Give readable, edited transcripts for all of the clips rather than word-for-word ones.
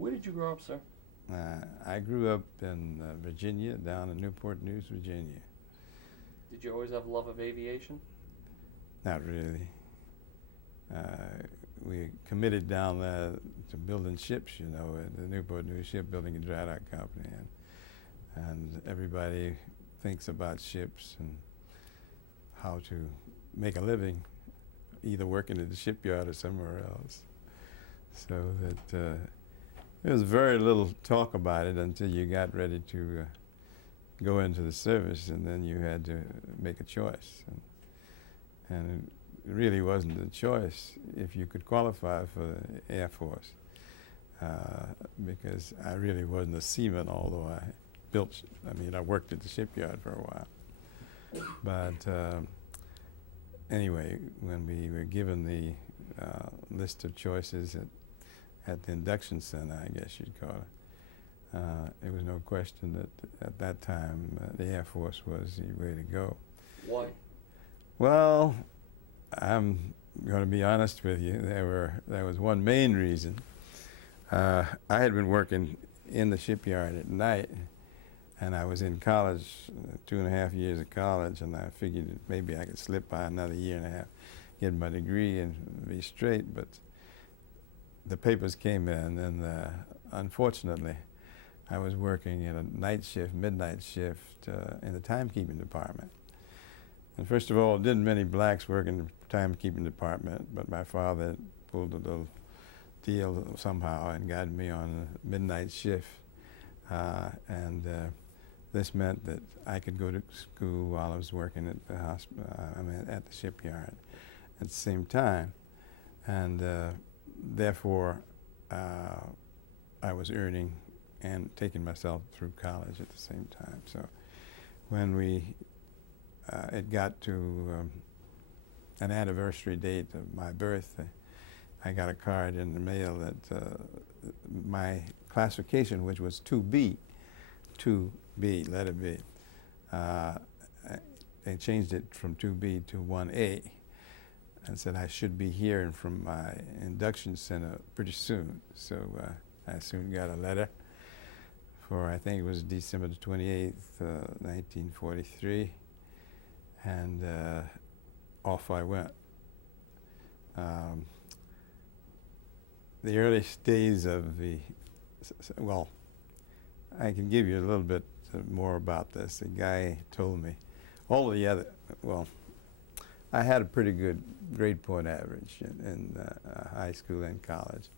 Where did you grow up, sir? I grew up in Virginia, down in Newport News, Virginia. Did you always have love of aviation? Not really. We committed down there to building ships, you know, at the Newport News Shipbuilding and Dry Dock Company, and everybody thinks about ships and how to make a living, either working at the shipyard or somewhere else. So that there was very little talk about it until you got ready to go into the service, and then you had to make a choice. And it really wasn't a choice if you could qualify for the Air Force, because I really wasn't a seaman, although I worked at the shipyard for a while. But anyway, when we were given the list of choices at the induction center, I guess you'd call it, there was no question that at that time the Air Force was the way to go. Why? Well, I'm going to be honest with you. There was one main reason. I had been working in the shipyard at night, and I was in college, 2.5 years of college, and I figured that maybe I could slip by another 1.5 years, get my degree and be straight. But the papers came in, and unfortunately, I was working in a night shift, midnight shift in the timekeeping department. And first of all, didn't many blacks work in the timekeeping department, but my father pulled a little deal somehow and got me on a midnight shift. This meant that I could go to school while I was working at the hospital, at the shipyard at the same time. And therefore, I was earning and taking myself through college at the same time. So when it got to an anniversary date of my birth, I got a card in the mail that my classification, which was 2B, letter B, they changed it from 2B to 1A and said I should be hearing from my induction center pretty soon. So I soon got a letter for, I think it was December the 28th, 1943, and off I went. The earliest days of well, I can give you a little bit more about this. The guy told me, I had a pretty good grade point average in high school and college.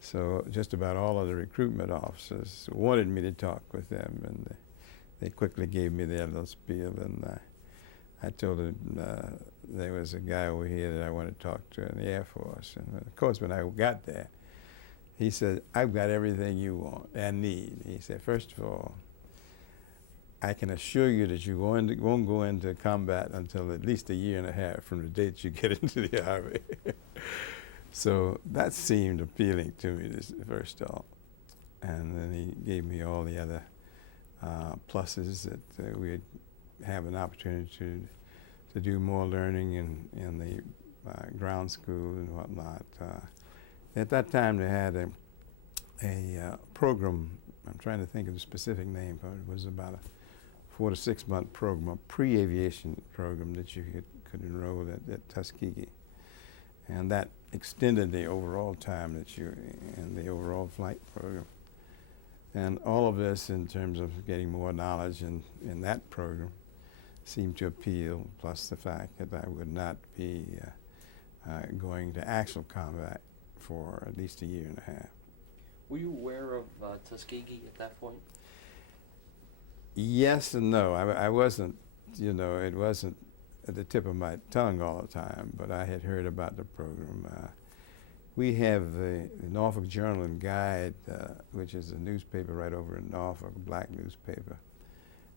So just about all of the recruitment officers wanted me to talk with them, and they quickly gave me their little spiel, and I told them there was a guy over here that I wanted to talk to in the Air Force. And of course, when I got there, he said, I've got everything you want and need. He said, first of all, I can assure you that you won't go into combat until at least 1.5 years from the date you get into the Army. So that seemed appealing to me, first of all. And then he gave me all the other pluses that we'd have an opportunity to do more learning in the ground school and whatnot. At that time, they had a program. I'm trying to think of the specific name, but it was about a 4 to 6 month program, a pre-aviation program that you could enroll at Tuskegee. And that extended the overall time that you in the overall flight program. And all of this, in terms of getting more knowledge in that program, seemed to appeal, plus the fact that I would not be going to actual combat for at least 1.5 years. Were you aware of Tuskegee at that point? Yes and no. I wasn't, it wasn't at the tip of my tongue all the time, but I had heard about the program. We have the Norfolk Journal and Guide, which is a newspaper right over in Norfolk, a black newspaper.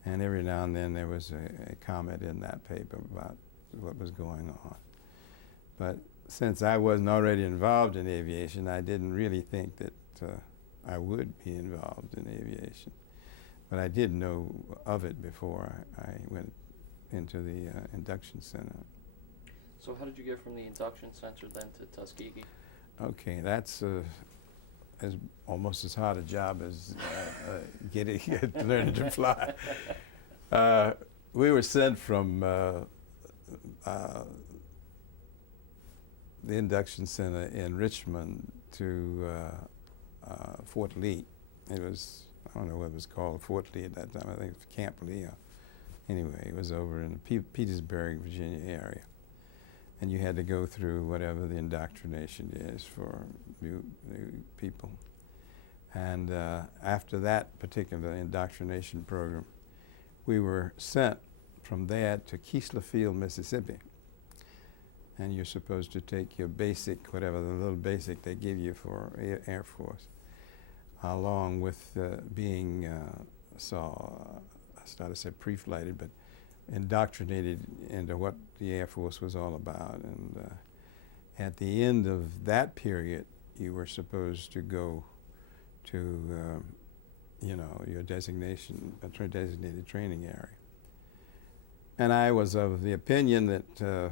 And every now and then there was a comment in that paper about what was going on. But since I wasn't already involved in aviation, I didn't really think that I would be involved in aviation. But I did know of it before I went into the induction center. So how did you get from the induction center then to Tuskegee? Okay, that's as almost as hard a job as learning to fly. We were sent from the induction center in Richmond to Fort Lee. It was, I don't know what it was called, Fort Lee at that time. I think it was Camp Lee. Anyway, it was over in the Petersburg, Virginia area. And you had to go through whatever the indoctrination is for new people. And after that particular indoctrination program, we were sent from there to Keesler Field, Mississippi. And you're supposed to take your basic, whatever the little basic they give you for Air Force, along with being, I started to say pre-flighted, but indoctrinated into what the Air Force was all about. And at the end of that period, you were supposed to go to, your designated training area. And I was of the opinion that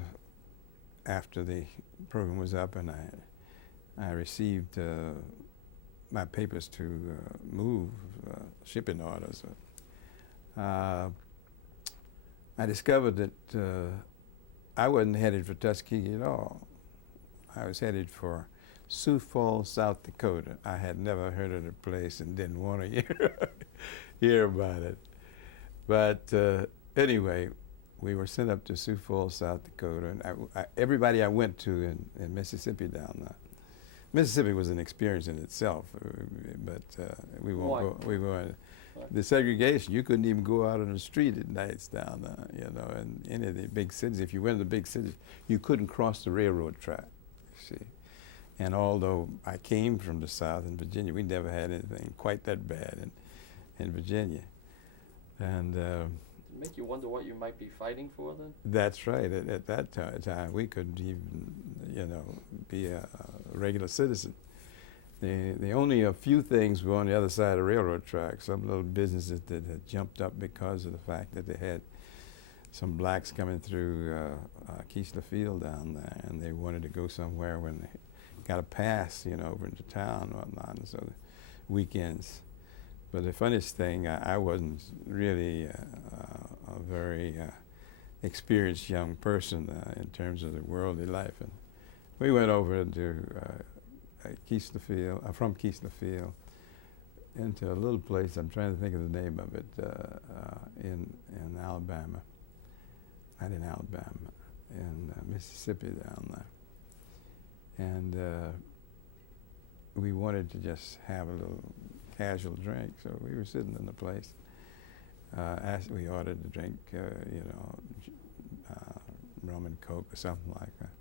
after the program was up and I received my papers to move, shipping orders, I discovered that I wasn't headed for Tuskegee at all. I was headed for Sioux Falls, South Dakota. I had never heard of the place and didn't want to hear about it. But anyway, we were sent up to Sioux Falls, South Dakota, and everybody I went to in Mississippi down there. Mississippi was an experience in itself, but we won't go. We were the segregation. You couldn't even go out on the street at nights down there, in any of the big cities. If you went to the big cities, you couldn't cross the railroad track. You see, and although I came from the South in Virginia, we never had anything quite that bad in Virginia, and. Make you wonder what you might be fighting for then? That's right. At that time, we couldn't even, be a regular citizen. The only a few things were on the other side of the railroad track. Some little businesses that had jumped up because of the fact that they had some blacks coming through Keesler Field down there, and they wanted to go somewhere when they got a pass, over into town and whatnot. And so the weekends. But the funniest thing, I wasn't really a very experienced young person in terms of the worldly life. And we went over to Keesler Field, from Keesler Field, into a little place, I'm trying to think of the name of it, in Alabama, not in Alabama, in Mississippi down there. And we wanted to just have a little casual drink, so we were sitting in the place. We ordered a drink, rum and Coke or something like that.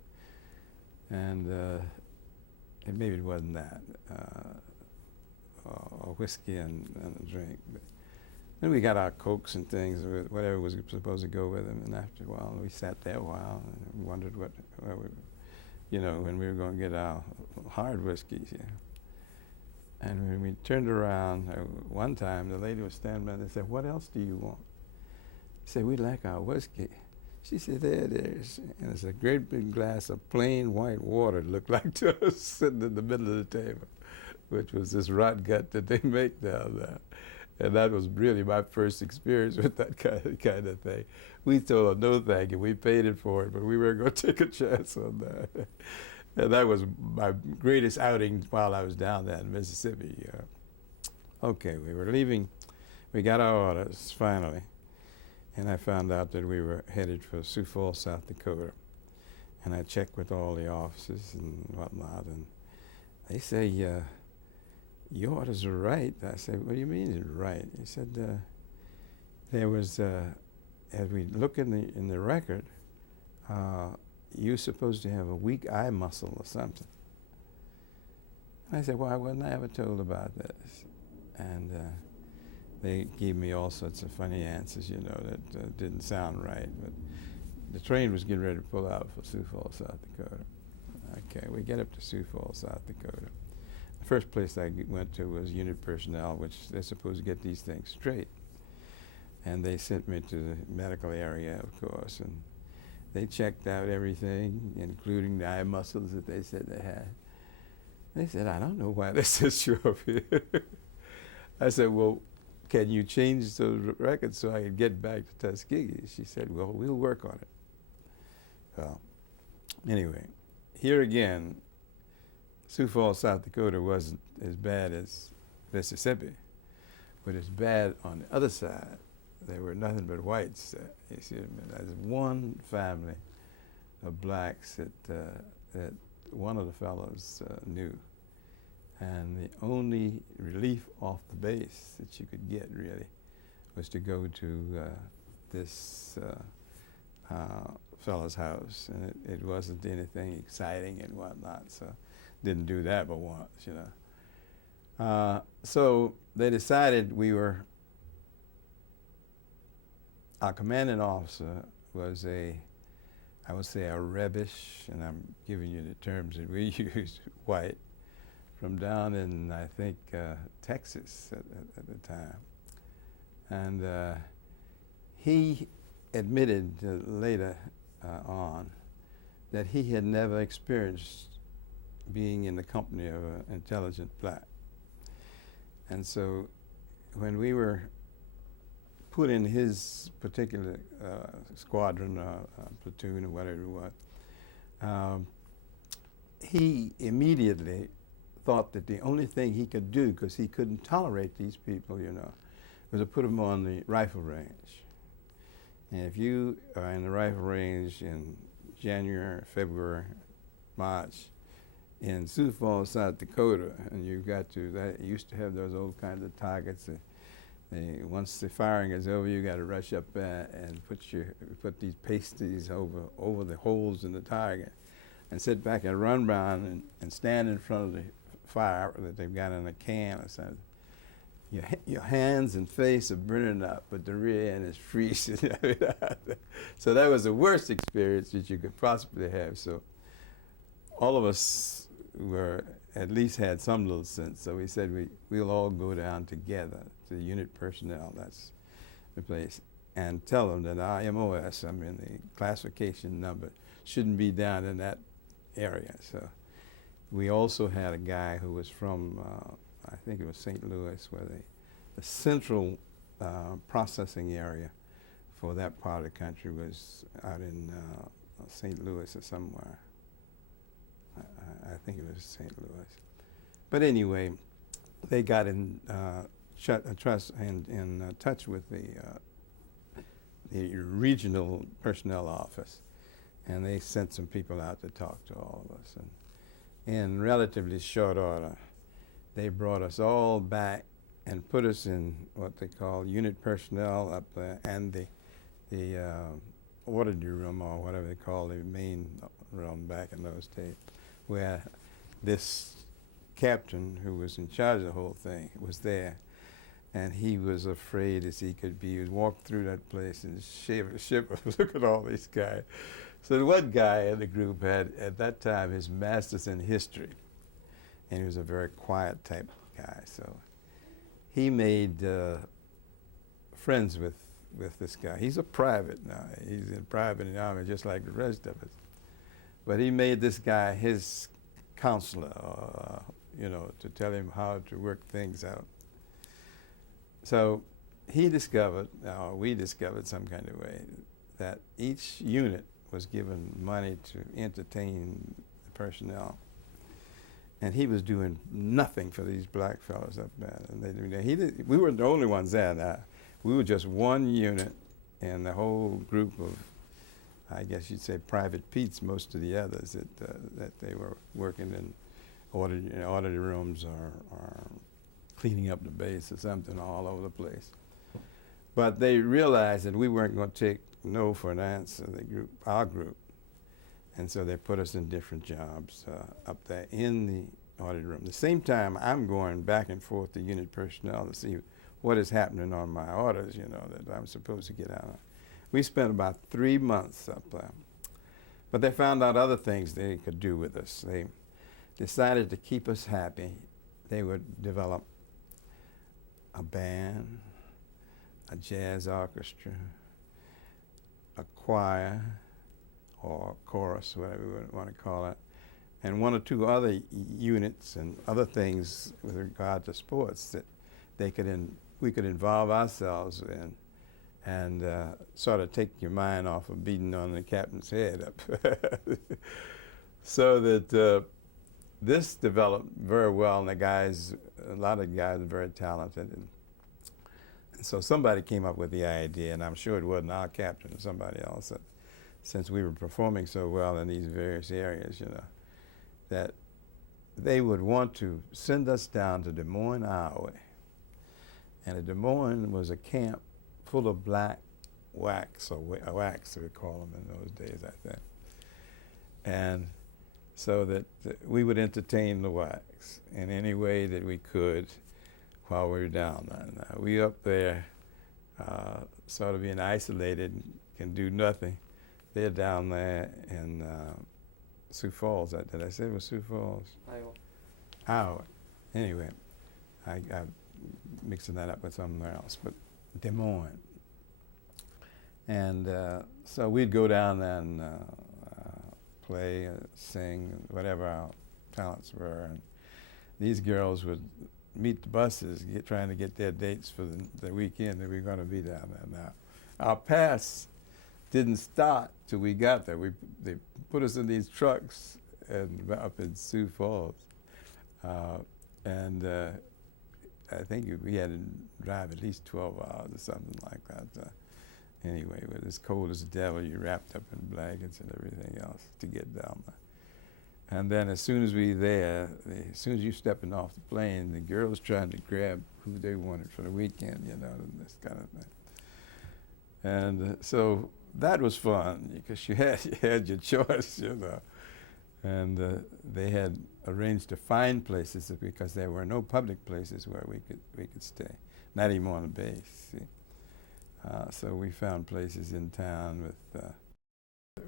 And maybe it wasn't that, or whiskey and a drink. But then we got our Cokes and things, whatever was supposed to go with them. And after a while, we sat there a while and wondered when we were going to get our hard whiskeys. And when we turned around, one time the lady was standing by and said, "What else do you want?" I said, "We'd like our whiskey." She said, "There it is." And it's a great big glass of plain white water, it looked like to us, sitting in the middle of the table, which was this rot gut that they make down there. And that was really my first experience with that kind of thing. We told her no thank you. We paid it for it, but we weren't going to take a chance on that. And that was my greatest outing while I was down there in Mississippi. Okay, we were leaving. We got our orders, finally. And I found out that we were headed for Sioux Falls, South Dakota. And I checked with all the officers and whatnot, and they say, "Your orders are right." I said, "What do you mean it's right?" He said, "There was, as we look in the record, you're supposed to have a weak eye muscle or something." I said, "Why wasn't I ever told about this?" And they gave me all sorts of funny answers, that didn't sound right. But the train was getting ready to pull out for Sioux Falls, South Dakota. Okay, we get up to Sioux Falls, South Dakota. The first place I went to was unit personnel, which they're supposed to get these things straight. And they sent me to the medical area, of course, and they checked out everything, including the eye muscles that they said they had. They said, I don't know why this says you up here. I said, well, can you change the record so I can get back to Tuskegee? She said, well, we'll work on it. Well, anyway, here again, Sioux Falls, South Dakota wasn't as bad as Mississippi, but it's bad on the other side. There were nothing but whites. You see what I mean? There's one family of blacks that one of the fellows knew. And the only relief off the base that you could get, really, was to go to this fellow's house. And it wasn't anything exciting and whatnot, so didn't do that but once, you know. So they decided our commanding officer was I would say a rebbish, and I'm giving you the terms that we used, white, from down in, I think, Texas at the time. And he admitted later on that he had never experienced being in the company of an intelligent black. And so when we were put in his particular squadron or platoon or whatever it was, he immediately thought that the only thing he could do, because he couldn't tolerate these people, you know, was to put them on the rifle range. And if you are in the rifle range in January, February, March, in Sioux Falls, South Dakota, and you've got to, that used to have those old kinds of targets. Once the firing is over, you got to rush up there and put these pasties over the holes in the target, and sit back and run around and stand in front of the fire that they've got in a can or something. Your hands and face are burning up, but the rear end is freezing. So that was the worst experience that you could possibly have. So all of us at least had some little sense. So we said we'll all go down together to the unit personnel, that's the place, and tell them that our MOS, I mean the classification number, shouldn't be down in that area. So we also had a guy who was from, I think it was St. Louis, where the central processing area for that part of the country was out in St. Louis or somewhere. I think it was St. Louis. But anyway, they got in touch with the regional personnel office, and they sent some people out to talk to all of us. And in relatively short order, they brought us all back and put us in what they call unit personnel up there, and the auditor room, or whatever they call the main room back in those days, where this captain who was in charge of the whole thing was there. And he was afraid as he could be. He would walk through that place and shiver, look at all these guys. So the one guy in the group had, at that time, his master's in history. And he was a very quiet type guy. So he made friends with this guy. He's a private now. He's in private in the Army just like the rest of us. But he made this guy his counselor, you know, to tell him how to work things out. So he discovered, or we discovered some kind of way, that each unit was given money to entertain the personnel. And he was doing nothing for these black fellows up there. And we weren't the only ones there now. We were just one unit in the whole group of, I guess you'd say, private Pete's, most of the others that they were working in auditor rooms or cleaning up the base or something all over the place. But they realized that we weren't going to take no for an answer, our group. And so they put us in different jobs up there in the audit room. At the same time, I'm going back and forth to unit personnel to see what is happening on my orders, you know, that I'm supposed to get out of. We spent about 3 months up there. But they found out other things they could do with us. They decided to keep us happy. They would develop a band, a jazz orchestra, a choir, or chorus, whatever you want to call it, and one or two other units and other things with regard to sports that we could involve ourselves in, and sort of take your mind off of beating on the captain's head up. So that this developed very well, and a lot of guys are very talented. And so somebody came up with the idea, and I'm sure it wasn't our captain or somebody else, that since we were performing so well in these various areas, that they would want to send us down to Des Moines, Iowa. And Des Moines was a camp full of black wax, or wax we call them in those days, I think. And so that we would entertain the whites in any way that we could while we were down there. Now, we up there sort of being isolated, can do nothing. They're down there in Sioux Falls. Did I say it was Sioux Falls? Iowa. Iowa. Anyway, I'm mixing that up with somewhere else, but Des Moines. And so we'd go down there and play, sing, whatever our talents were. And these girls would meet the buses, trying to get their dates for the weekend that we were going to be down there. Now, our pass didn't start till we got there. They put us in these trucks and up in Sioux Falls. And I think we had to drive at least 12 hours or something like that. Anyway, it was as cold as the devil. You wrapped up in blankets and everything else to get down there. And then as soon as we were there, as soon as you stepping off the plane, the girls trying to grab who they wanted for the weekend, and this kind of thing. And so that was fun because you had your choice, And they had arranged to find places because there were no public places where we could stay, not even on the base. See? So we found places in town that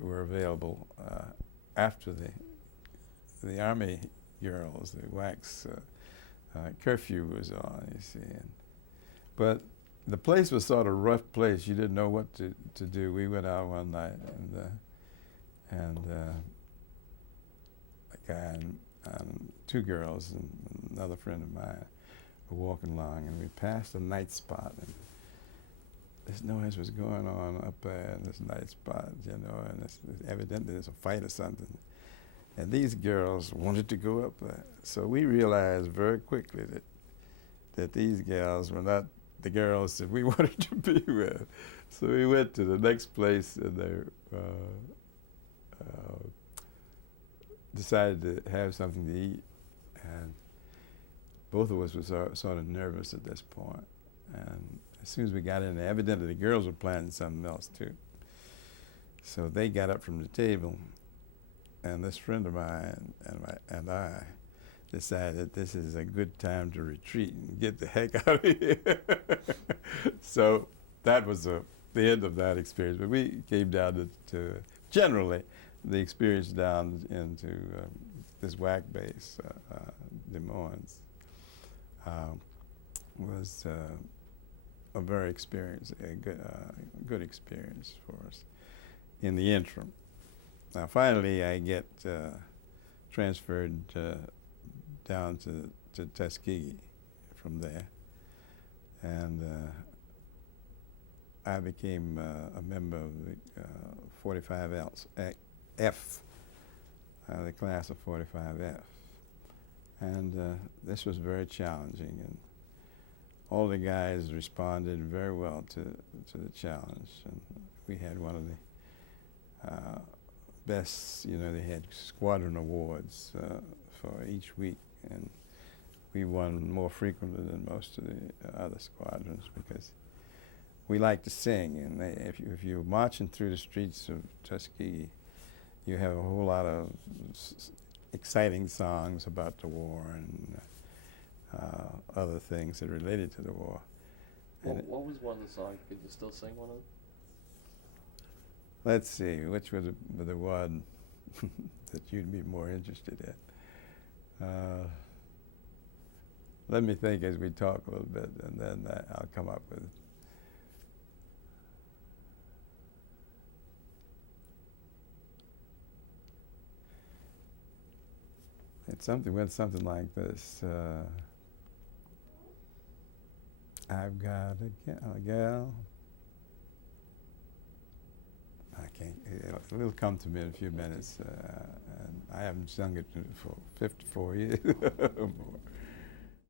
were available after the Army girls, the wax curfew was on, you see. But the place was sort of a rough place. You didn't know what to do. We went out one night, and a guy and two girls and another friend of mine were walking along, and we passed a night spot. And this noise was going on up there in this night spot, and evidently there's a fight or something. And these girls wanted to go up there. So we realized very quickly that these gals were not the girls that we wanted to be with. So we went to the next place, and they decided to have something to eat. And both of us were sort of nervous at this point. And as soon as we got in there, evidently the girls were planning something else too. So they got up from the table, and this friend of mine and I decided this is a good time to retreat and get the heck out of here. So that was the end of that experience. But we came down to generally, the experience down into this WAC base, Des Moines, was a very good experience for us in the interim. Now finally I get transferred down to Tuskegee from there, and I became a member of the 45F, the class of 45F. And this was very challenging, and all the guys responded very well to the challenge. And we had one of the best, they had squadron awards for each week, and we won more frequently than most of the other squadrons because we like to sing. And if you're marching through the streets of Tuskegee, you have a whole lot of exciting songs about the war and other things that related to the war. What was one of the songs? Could you still sing one of them? Let's see, which was the one that you'd be more interested in? Let me think as we talk a little bit, and then I'll come up with it. went something like this. I've got a gal. I can't. It'll come to me in a few minutes, and I haven't sung it for 54 years or more.